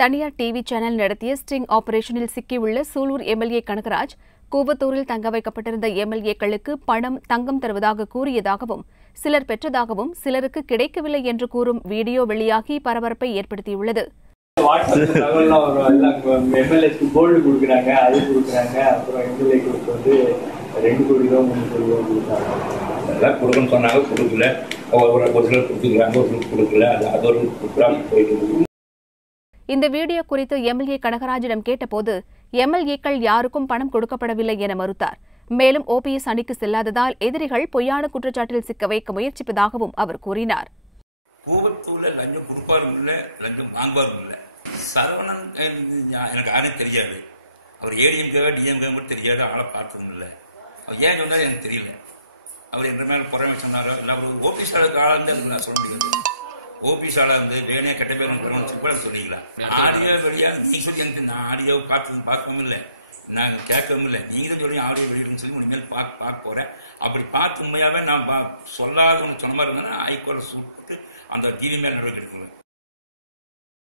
தனியார் TV channel நடத்திய sting ஆபரேஷனில் சிக்கியுள்ள சூலூர் எம்எல்ஏ கனகராஜ், கூவத்தூரில் தங்க வைக்கப்பட்டிருந்த எம்எல்ஏக்களுக்கு பணம், தங்கம் தருவதாக கூறியதாகவும், சிலர் பெற்றதாகவும், சிலருக்கு கிடைக்கவில்லை என்று கூறும் வீடியோ வெளியாகி பரபரப்பை ஏற்படுத்தியுள்ளது. இந்த வீடியோ குறித்து எம்எல்ஏ கனகராஜிடம் கேட்டபோது, எம்எல்ஏக்கள் யாருக்கும் பணம் கொடுக்கப்படவில்லை என மறுத்தார். மேலும் ஓபிஎஸ் அணிக்கு செல்லாததால் எதிரிகள் பொய்யான குற்றச்சாட்டில் சிக்க வைக்க முயற்சிப்பதாகவும் அவர் கூறினார். கூவத்தூர்ல லஞ்சம் கொடுப்பாரும் இல்லை, லஞ்சம் வாங்குவாரும் இல்லை. சரவணன் எனக்கு யாரும் தெரியாது. அவர் ஏடிஎம்கே டிஎம்கே கூட தெரியாது, ஆளை பார்த்ததும் இல்லை. அவர் ஏன் சொன்னாலும் எனக்கு தெரியல. அவர் என்ற மேல புறமை சொன்னாரோ இல்லை, அவர் ஓபிஎஸ் ஆளுன்னு சொல்ல முடியாது. ஓபிஎஸ் ஆளா இருந்து வேணையா கெட்ட பேர் சொல்லிக்கலாம். ஆடியோ வெளியா நீ சொல்லி எனக்கு நான் ஆடியோ பார்க்கவும் இல்லை, நான் கேட்கவும் இல்லை. நீங்க தான் சொல்லி ஆடியோ வெளியிடுன்னு சொல்லி உண்மையில பார்க்க போறேன். அப்படி பார்த்து உண்மையாவே நான் சொல்லாத ஒன்று சொன்ன மாதிரி இருந்தா ஹைகோர்ட் சூட் போட்டு அந்த டிவி மேல நடவடிக்கை எடுக்கணும்.